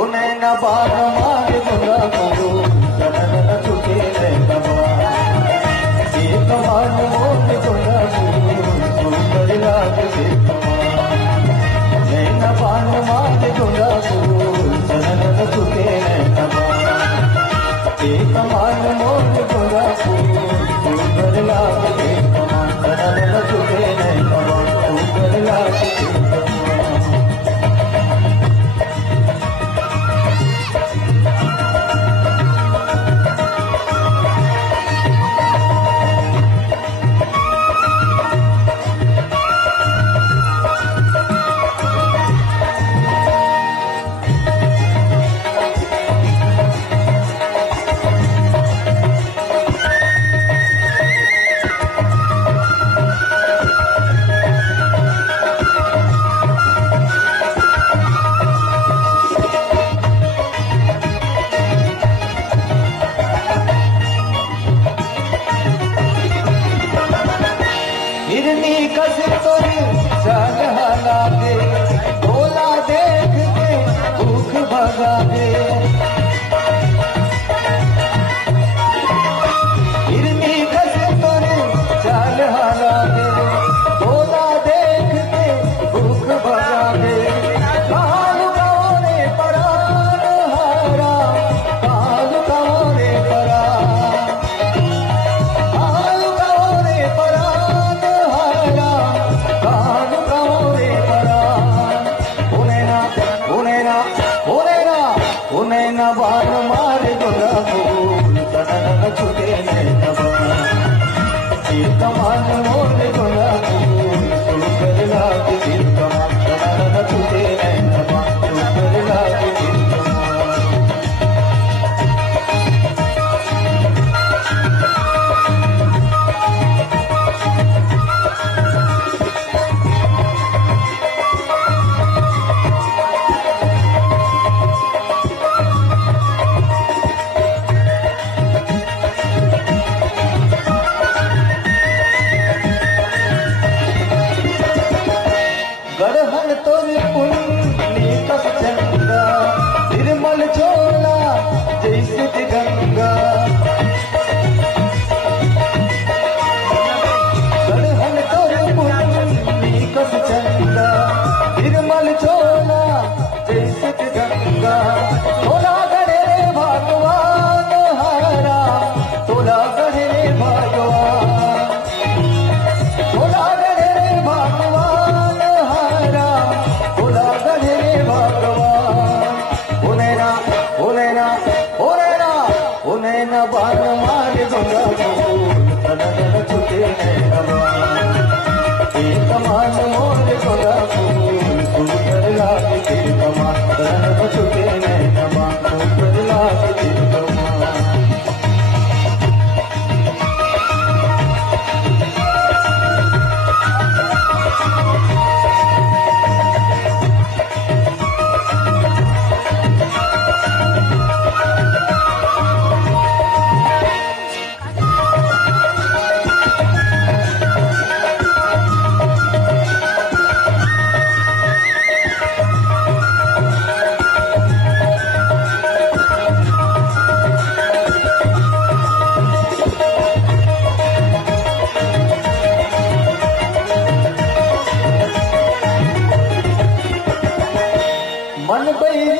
उन्हें बार मार गुना करो जनन छुटे कमान मोर गुना सुंदर लागे नैना बान मार गुना जनन छुटे कमान मोर गुना सुंदर लागे जनन छुटे सुंदर लागे हिरनी कस तोरी चाल हाला दे बोला देख के भूख भगा दे हिरनी कस तोरी चाल हाला दे बोला देख के भूख भगा दे काल कौरे परान हारा काल कौरे परान काल कौरे परान उन्हें न बार मार गुना जनन छुटे कमान मोर गुना सुंदर लागे जनन छुटे सुंदर लागे गढ़हन तोर पुण्य कस चंगा निर्मल चोला जैसे गंगा गढ़हन तोर पुण्य कस चंगा निर्मल चोला जैसे गंगा तोला गढ़े रे भगवान हारा तोला गढ़े रे भगवान तोला गढ़े रे भगवान उन्हें न बार मार गुना जनन छुटे कमान मोर गुना सुंदर लागे कमान जनन छुटे सुंदर लागे मन बैरी